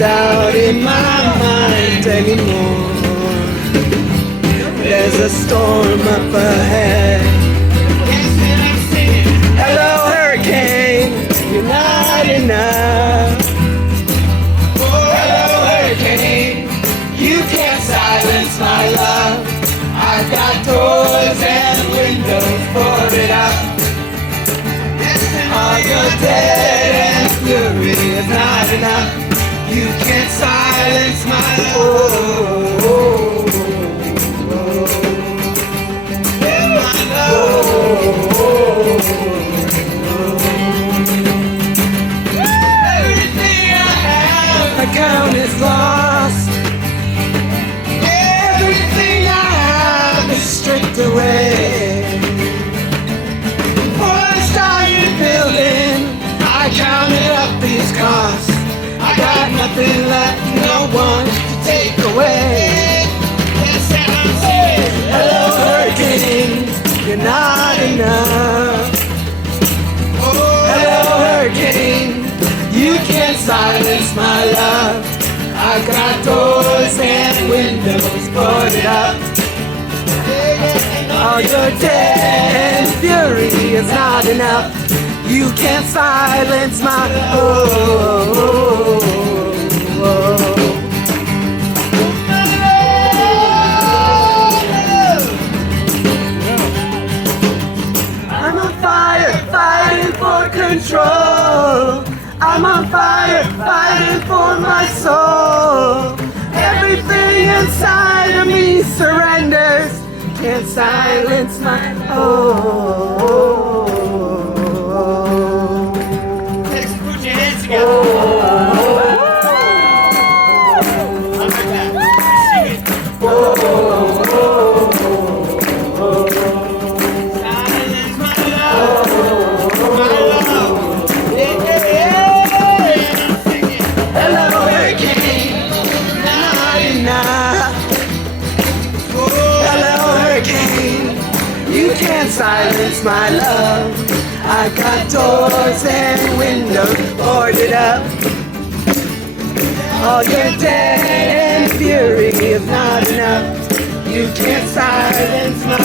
doubt in my mind anymore. There's a storm up ahead. Hello, hurricane, you're not enough. Hello, hurricane, you can't silence my love. I've got doors and windows boarded up. All your dead and fury is not enough. You can't silence my love. And my love. Everything I have, my count is lost. Everything I have is stripped away. I counted up these costs. I got nothing left, no one to take away. Hello, hurricane, you're not enough. Hello, hurricane, you can't silence my love. I got doors and windows boarded up. All your dead and fury is not enough. You can't silence my I'm on fire, fighting for control. I'm on fire, fighting for my soul. Everything inside of me surrenders. Can't silence my silence my love. I got doors and windows boarded up. All your dead and fury is not enough. You can't silence my